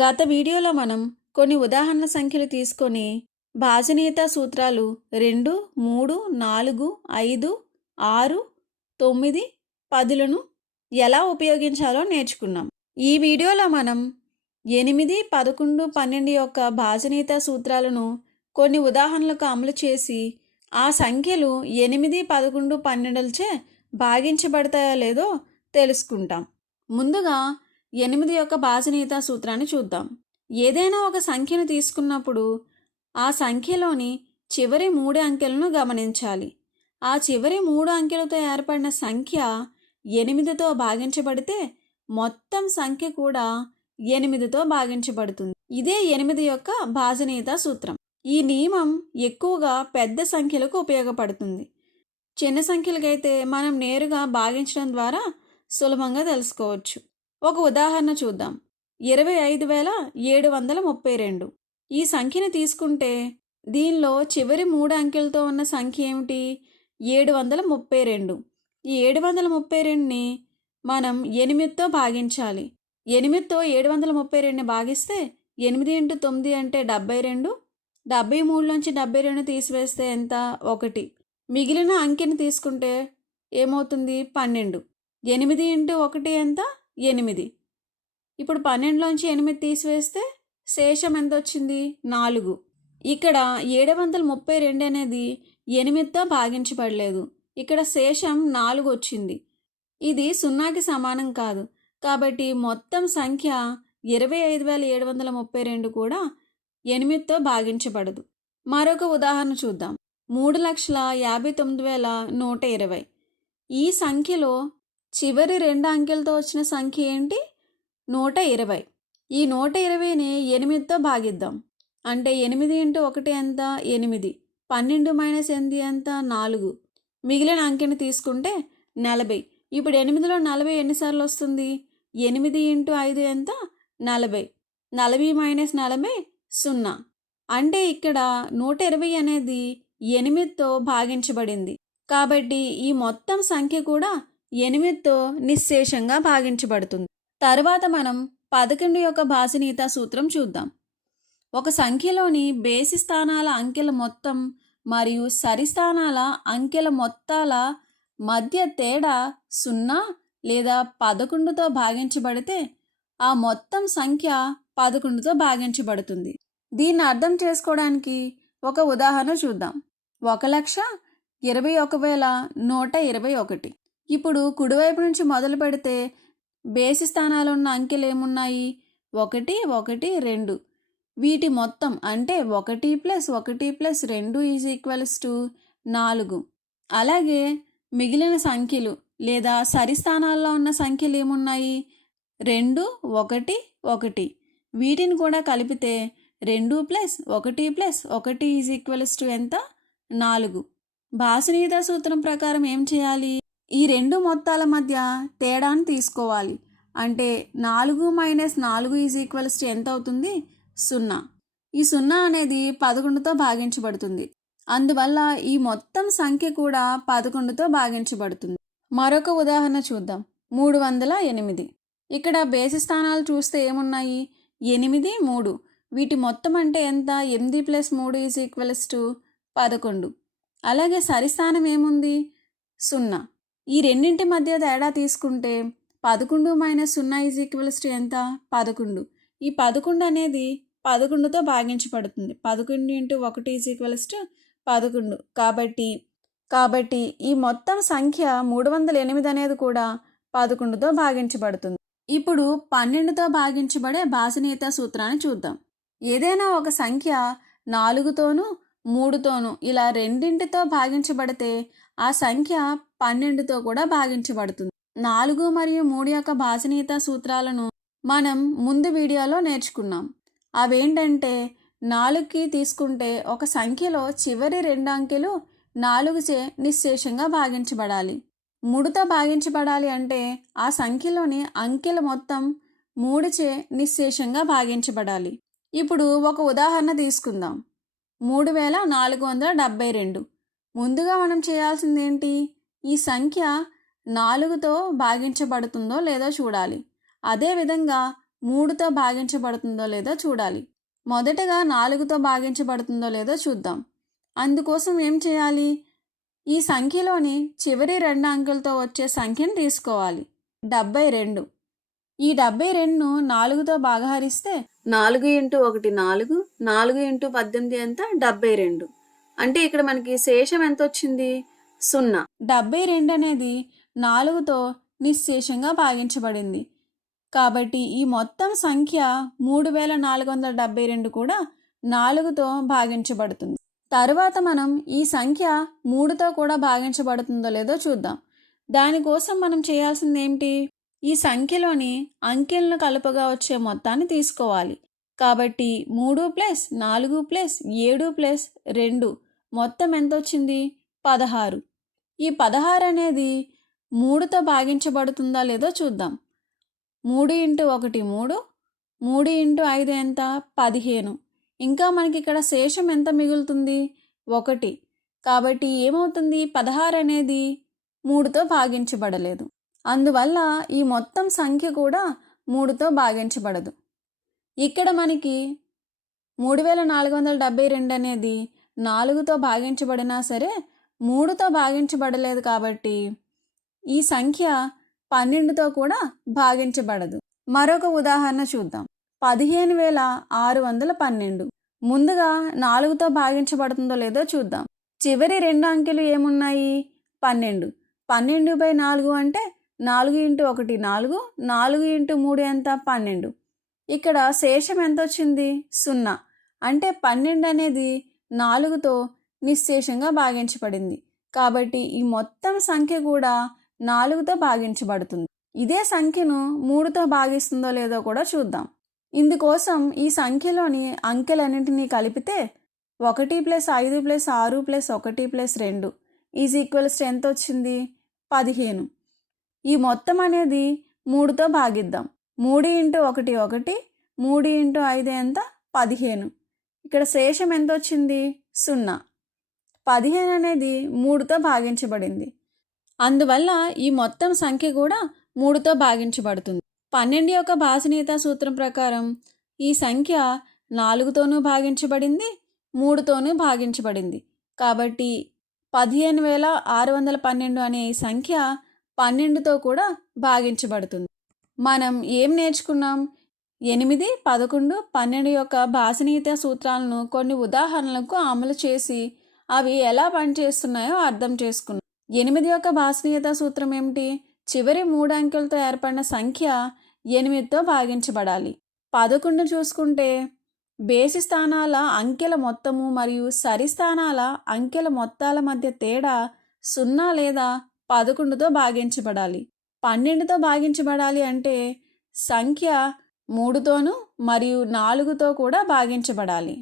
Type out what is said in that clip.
గత వీడియోలో మనం కొన్ని ఉదాహరణ సంఖ్యలు తీసుకొని భాజనీయత సూత్రాలు 2, 3, 4, 5, 6, 9, 10లను ఎలా ఉపయోగించాలో నేర్చుకున్నాం. ఈ వీడియోలో మనం 8, 11, 12 యొక్క భాజనీయత సూత్రాలను కొన్ని ఉదాహరణలకు అమలు చేసి ఆ సంఖ్యలు 8, 11, 12లచే భాగించబడతాయో లేదో తెలుసుకుంటాం. ముందుగా 8 యొక్క భాజనీయత సూత్రాన్ని చూద్దాం. ఏదైనా ఒక సంఖ్యను తీసుకున్నప్పుడు ఆ సంఖ్యలోని చివరి 3 అంకెలను గమనించాలి. ఆ చివరి 3 అంకెలతో ఏర్పడిన సంఖ్య 8తో భాగించబడితే మొత్తం సంఖ్య కూడా 8తో భాగించబడుతుంది. ఇదే 8 యొక్క భాజనీయత సూత్రం. ఈ నియమం ఎక్కువగా పెద్ద సంఖ్యలకు ఉపయోగపడుతుంది. చిన్న సంఖ్యలకైతే మనం నేరుగా భాగించడం ద్వారా సులభంగా తెలుసుకోవచ్చు. ఒక ఉదాహరణ చూద్దాం. 25,732. ఈ సంఖ్యను తీసుకుంటే దీనిలో చివరి 3 అంకెలతో ఉన్న సంఖ్య ఏమిటి? 732. ఈ 732ని మనం 8తో భాగించాలి. 8తో 732ని భాగిస్తే 8 × 9 అంటే 72. 73లోంచి 72 తీసివేస్తే ఎంత? 1. మిగిలిన అంకెని తీసుకుంటే ఏమవుతుంది? 12. 8 × 1 ఎంత? 8. ఇప్పుడు 12లోంచి 8 తీసివేస్తే శేషం ఎంత వచ్చింది? 4. ఇక్కడ 732 అనేది 8తో భాగించబడలేదు. ఇక్కడ శేషం 4 వచ్చింది. ఇది 0కి సమానం కాదు. కాబట్టి మొత్తం సంఖ్య 25,732 కూడా 8తో భాగించబడదు. మరొక ఉదాహరణ చూద్దాం. 3,59,120. ఈ సంఖ్యలో చివరి 2 అంకెలతో వచ్చిన సంఖ్య ఏంటి? 120. ఈ 120ని 8తో భాగిద్దాం. అంటే 8 × 1 ఎంత? 8. 12 - 8 ఎంత? 4. మిగిలిన అంకెని తీసుకుంటే 40. ఇప్పుడు 8లో 40 ఎన్నిసార్లు వస్తుంది? 8 × 5 ఎంత? 40. 40 - 40 0. అంటే ఇక్కడ 120 అనేది 8తో భాగించబడింది. కాబట్టి ఈ మొత్తం సంఖ్య కూడా 8తో నిశ్శేషంగా భాగించబడుతుంది. తరువాత మనం 11 యొక్క భాజనీయత సూత్రం చూద్దాం. ఒక సంఖ్యలోని బేసి స్థానాల అంకెల మొత్తం మరియు సరి స్థానాల అంకెల మొత్తాల మధ్య తేడా 0 లేదా 11తో భాగించబడితే ఆ మొత్తం సంఖ్య 11తో భాగించబడుతుంది. దీన్ని అర్థం చేసుకోవడానికి ఒక ఉదాహరణ చూద్దాం. 1,21,121. ఇప్పుడు కుడివైపు నుంచి మొదలు పెడితే బేసి స్థానాలు ఉన్న అంకెలు ఏమున్నాయి? 1, 1, 2. వీటి మొత్తం అంటే 1 + 1 + 2 = 4. అలాగే మిగిలిన సంఖ్యలు లేదా సరి స్థానాల్లో ఉన్న సంఖ్యలు ఏమున్నాయి? 2, 1, 1. వీటిని కూడా కలిపితే 2 + 1 + 1 = ఎంత? 4. భాజనీయత సూత్రం ప్రకారం ఏం చేయాలి? ఈ 2 మొత్తాల మధ్య తేడాను తీసుకోవాలి. అంటే 4 - 4 ఎంత అవుతుంది? 0. ఈ 0 అనేది 11తో భాగించబడుతుంది. అందువల్ల ఈ మొత్తం సంఖ్య కూడా 11తో భాగించబడుతుంది. మరొక ఉదాహరణ చూద్దాం. 308. ఇక్కడ బేసి స్థానాలు చూస్తే ఏమున్నాయి? 8, 3. వీటి మొత్తం అంటే ఎంత? 8 + 3 = 11. అలాగే సరిస్థానం ఏముంది? 0. ఈ రెండింటి మధ్య తేడా తీసుకుంటే 11 - 0 ఎంత? 11. ఈ 11 అనేది 11తో భాగించబడుతుంది. 11 × 1 = 11. కాబట్టి ఈ మొత్తం సంఖ్య 308 అనేది కూడా 11తో భాగించబడుతుంది. ఇప్పుడు 12తో భాగించబడే భాజనీయత సూత్రాన్ని చూద్దాం. ఏదైనా ఒక సంఖ్య 4తోనూ 3తోనూ ఇలా రెండింటితో భాగించబడితే ఆ సంఖ్య 12తో కూడా భాగించబడుతుంది. 4 మరియు 3 యొక్క భాజనీయత సూత్రాలను మనం ముందు వీడియోలో నేర్చుకున్నాం. అవేంటంటే 4కి తీసుకుంటే ఒక సంఖ్యలో చివరి 2 అంకెలు 4చే నిశ్శేషంగా భాగించబడాలి. 3తో భాగించబడాలి అంటే ఆ సంఖ్యలోని అంకెల మొత్తం 3చే నిశ్శేషంగా భాగించబడాలి. ఇప్పుడు ఒక ఉదాహరణ తీసుకుందాం. 3,472. ముందుగా మనం చేయాల్సింది ఏంటి? ఈ సంఖ్య 4తో భాగించబడుతుందో లేదో చూడాలి. అదేవిధంగా 3తో భాగించబడుతుందో లేదో చూడాలి. మొదటగా 4తో భాగించబడుతుందో లేదో చూద్దాం. అందుకోసం ఏం చేయాలి? ఈ సంఖ్యలోని చివరి 2 అంకెలతో వచ్చే సంఖ్యను తీసుకోవాలి. 72. ఈ 72ను 4తో భాగహరిస్తే 4 × 1 4, 4 × 18 ఎంత? 72. అంటే ఇక్కడ మనకి శేషం ఎంత వచ్చింది? 0. 72 అనేది 4తో నిశ్శేషంగా భాగించబడింది. కాబట్టి ఈ మొత్తం సంఖ్య 3472 కూడా 4తో భాగించబడుతుంది. తరువాత మనం ఈ సంఖ్య 3తో కూడా భాగించబడుతుందో లేదో చూద్దాం. దానికోసం మనం చేయాల్సింది ఏమిటి? ఈ సంఖ్యలోని అంకెలను కలుపగా వచ్చే మొత్తాన్ని తీసుకోవాలి. కాబట్టి 3 + 4 + 7 + 2 మొత్తం ఎంత వచ్చింది? 16. ఈ 16 అనేది 3తో భాగించబడుతుందా లేదో చూద్దాం. 3 × 1 3, 3 × 5 ఎంత? 15. ఇంకా మనకి ఇక్కడ శేషం ఎంత మిగులుతుంది? 1. కాబట్టి ఏమవుతుంది? 16 అనేది 3తో భాగించబడలేదు. అందువల్ల ఈ మొత్తం సంఖ్య కూడా 3తో భాగించబడదు. ఇక్కడ మనకి 3472 అనేది 4తో భాగించబడినా సరే 3తో భాగించబడలేదు కాబట్టి ఈ సంఖ్య 12తో కూడా భాగించబడదు. మరొక ఉదాహరణ చూద్దాం. 15612. ముందుగా 4తో భాగించబడుతుందో లేదో చూద్దాం. చివరి 2 అంకెలు ఏమున్నాయి? 12. 12/4 అంటే 4 × 1 4, 4 × 3 ఎంత? 12. ఇక్కడ శేషం ఎంత వచ్చింది? 0. అంటే 12 అనేది 4తో నిశ్శేషంగా భాగించబడింది. కాబట్టి ఈ మొత్తం సంఖ్య కూడా 4తో భాగించబడుతుంది. ఇదే సంఖ్యను 3తో భాగిస్తుందో లేదో కూడా చూద్దాం. ఇందుకోసం ఈ సంఖ్యలోని అంకెలన్నింటినీ కలిపితే 1 + 5 + 6 + 1 + 2 = ఎంత వచ్చింది? 15. ఈ మొత్తం అనేది 3తో భాగిద్దాం. 3 × 1 1, 3 × 5 ఎంత? 15. ఇక్కడ శేషం ఎంత వచ్చింది? 0. 15 అనేది 3తో భాగించబడింది. అందువల్ల ఈ మొత్తం సంఖ్య కూడా 3తో భాగించబడుతుంది. 12 యొక్క భాజనీయతా సూత్రం ప్రకారం ఈ సంఖ్య 4తోనూ భాగించబడింది, 3తోనూ భాగించబడింది. కాబట్టి 15612 అనే ఈ సంఖ్య 12తో కూడా భాగించబడుతుంది. మనం ఏం నేర్చుకున్నాం? 8, 11, 12 యొక్క భాజనీయతా సూత్రాలను కొన్ని ఉదాహరణలకు అమలు చేసి అవి ఎలా పనిచేస్తున్నాయో అర్థం చేసుకున్నాం. 8 యొక్క భాజనీయతా సూత్రం ఏమిటి? చివరి 3 అంకెలతో ఏర్పడిన సంఖ్య 8తో భాగించబడాలి. 11 చూసుకుంటే బేసి స్థానాల అంకెల మొత్తము మరియు సరి స్థానాల అంకెల మొత్తాల మధ్య తేడా 0 లేదా 11తో భాగించబడాలి. 12తో భాగించబడాలి అంటే సంఖ్య 3తోనూ మరియు 4తో కూడా భాగించబడాలి.